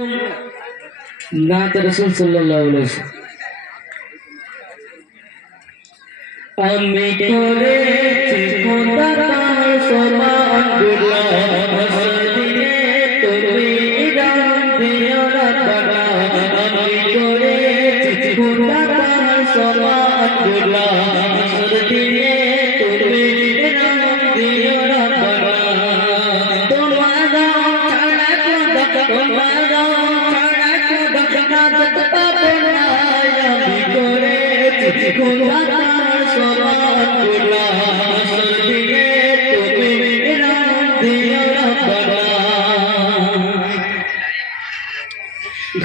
नात रसूल सल्लल्लाहु अलैहि वसल्लम আমি করেছি খোদা তার সমান গুলাম মসজিদে তুমি রাম দিও রাব্বানা আমি করেছি খোদা তার সমান গুলাম মসজিদে তুমি রাম দিও রাব্বানা তোমার ছাড়া খোদা তোমার ছাড়া খোদা নাজাত পাবো না আমি করেছি খোদা তার সমান গুলাম মসজিদে তুমি রাম দিও রাব্বানা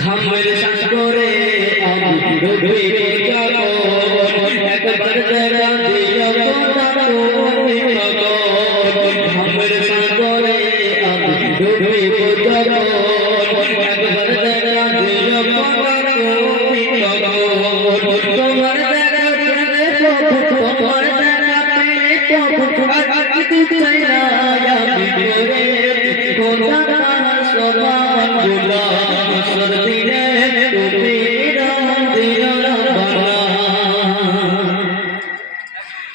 ঘামের শ্বাস করে আমি ডুবে যাব একবার যারা দিও খোদা তুমি পাগল ঘামের শ্বাস করে আমি ডুবে যাব একবার যারা দিও খোদা তুমি পাগল তোমার দেখা প্রেমে তোমার দেখা প্রেমে আর কিছু চাই না আমি করে খোদা তার সমান গুলাম মসজিদে তুমি রাম দিও রাব্বানা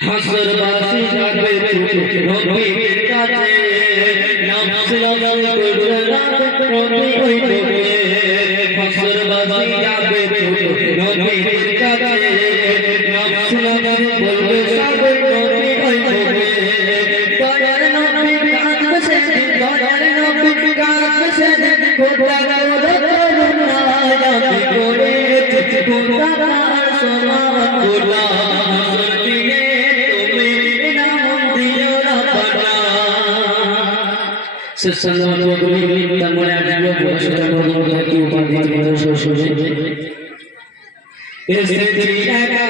হাসরবাসী যাবে নবীর কাছে নফস লড়াই করবে নবী ওই নবী হাসরবাসী যাবে নবীর কাছে নফস লড়াই করবে সবে নবী ওই নবী দয়ার নবী কাঁদবে সেদিন দয়ার নবী কাঁদবে সেদিন খোদা করুণা আমি করেছি খোদা তার সমান গুলাম মসজিদে তুমি রাম দিও রাব্বানা সসল্লাল্লাহু আলাইহি ওয়া সাল্লাম মনে আসবে বসটা বলতে কি উপাধি শ্বশুর এসে একা